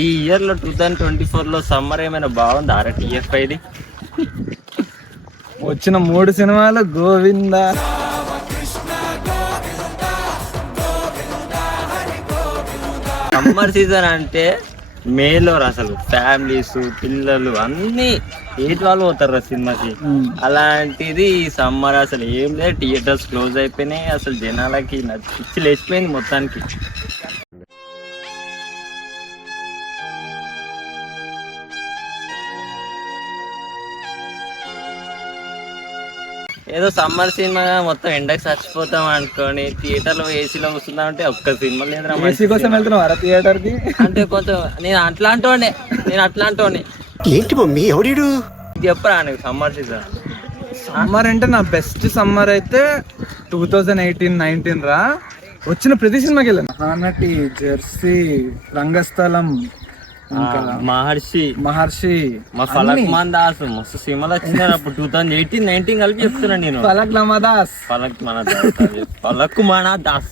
ఈ ఇయర్ లో 2024 లో సమ్మర్ ఏమైనా బాగుందా TFIది? వచ్చిన 3 సినిమాలు గోవింద. సమ్మర్ సీజన్ అంటే మేలో అసలు ఫ్యామిలీస్ పిల్లలు అన్ని ఏజ్ వాళ్ళు పోతారు సినిమాకి. అలాంటిది ఈ సమ్మర్ అసలు ఏం లేదు, థియేటర్స్ క్లోజ్ అయిపోయినాయి, అసలు జనాలకి పిచ్చి లేచిపోయింది మొత్తానికి. ఏదో సమ్మర్ సినిమా మొత్తం ఎండకి చచ్చిపోతాం అనుకోని థియేటర్లో ఏసీలో కూర్చుందాం అంటే ఒక్క సినిమా లేదురా. ఏసీ కోసం వెళ్తున్నాం థియేటర్ కి అంటే కొంచెం నేను అట్లాంటోనే ఏంటి మమ్మీ ఎవడు చెప్పరా నీకు సమ్మర్ సీజన్? సమ్మర్ అంటే నా బెస్ట్ సమ్మర్ అయితే 2018-19 రా. వచ్చిన ప్రతి సినిమాకి వెళ్ళాను. మహానటి, జెర్సీ, రంగస్థలం, మహర్షి, మా ఫలక్ మాన్ దాస్ మస్తు సినిమాలు వచ్చినారు అప్పుడు 2018-19 కలిపి చెప్తున్నాను నేను. ఫలక్ మాన్ దాస్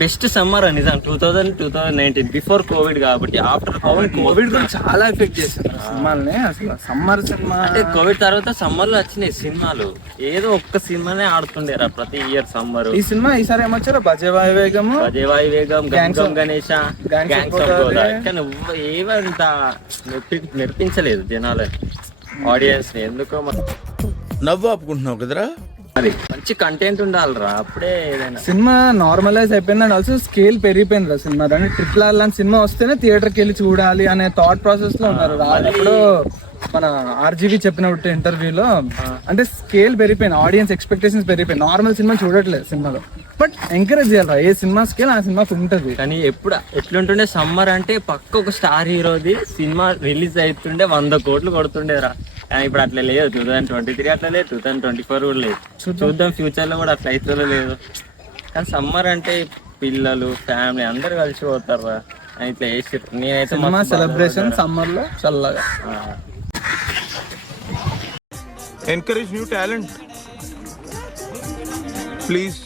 బెస్ట్ సమ్మర్ నిజం 2019 బిఫోర్ కోవిడ్ కాబట్టి. ఆఫ్టర్ కోవిడ్ చాలా ఎఫెక్ట్ చేసింది సినిమాల్ని. అసలు సమ్మర్ సినిమా అంటే కోవిడ్ తర్వాత సమ్మర్ లో వచ్చినాయి సినిమాలు, ఏదో ఒక్క సినిమానే ఆడుతుండేరా ప్రతి ఇయర్ సమ్మర్. ఈ సినిమా ఈసారి ఏమొచ్చారు బజేవాయి వేగం, గణేష, గ్యాంగ్స్ ఆఫ్ గోదావరి. కానీ ఏమంత మెప్పించలేదు జనాలని, ఆడియన్స్ ని. ఎందుకో నవ్వు ఆపుకుంటున్నావు కదరా. అది మంచి కంటెంట్ ఉండాలిరా, అప్పుడే ఏదైనా సినిమా నార్మలైజ్ అయిపోయింది. అండ్ ఆల్సో స్కేల్ పెరిగిపోయింది రా సినిమా. అంటే ట్రిపుల్ ఆర్ లాంటి సినిమా వస్తేనే థియేటర్కి వెళ్ళి చూడాలి అనే థాట్ ప్రాసెస్ లో ఉన్నారు. అప్పుడు మన ఆర్జీవి చెప్పినప్పుడు ఇంటర్వ్యూలో అంటే స్కేల్ పెరిగిపోయింది, ఆడియన్స్ ఎక్స్పెక్టేషన్స్ పెరిగిపోయింది. నార్మల్ సినిమా చూడట్లేదు సినిమాలో, బట్ ఎంకరేజ్ చేయాలరా. ఏ సినిమా స్కేల్ ఆ సినిమాకి ఉంటుంది. కానీ ఎట్లుంటుండే సమ్మర్ అంటే పక్క ఒక స్టార్ హీరోది సినిమా రిలీజ్ అవుతుండే 100 కోట్లు కొడుతుండేరా. కానీ ఇప్పుడు అట్లా లేదు. 2023 అట్లా లేదు, 2024 కూడా లేదు. చూద్దాం ఫ్యూచర్ లో కూడా అట్లా అవుతుందో లేదు. కానీ సమ్మర్ అంటే పిల్లలు ఫ్యామిలీ అందరు కలిసి పోతారా ఇట్లా వేసి. నేనైతే సినిమా సెలబ్రేషన్ సమ్మర్ లో చల్లగా. Encourage new talent, please.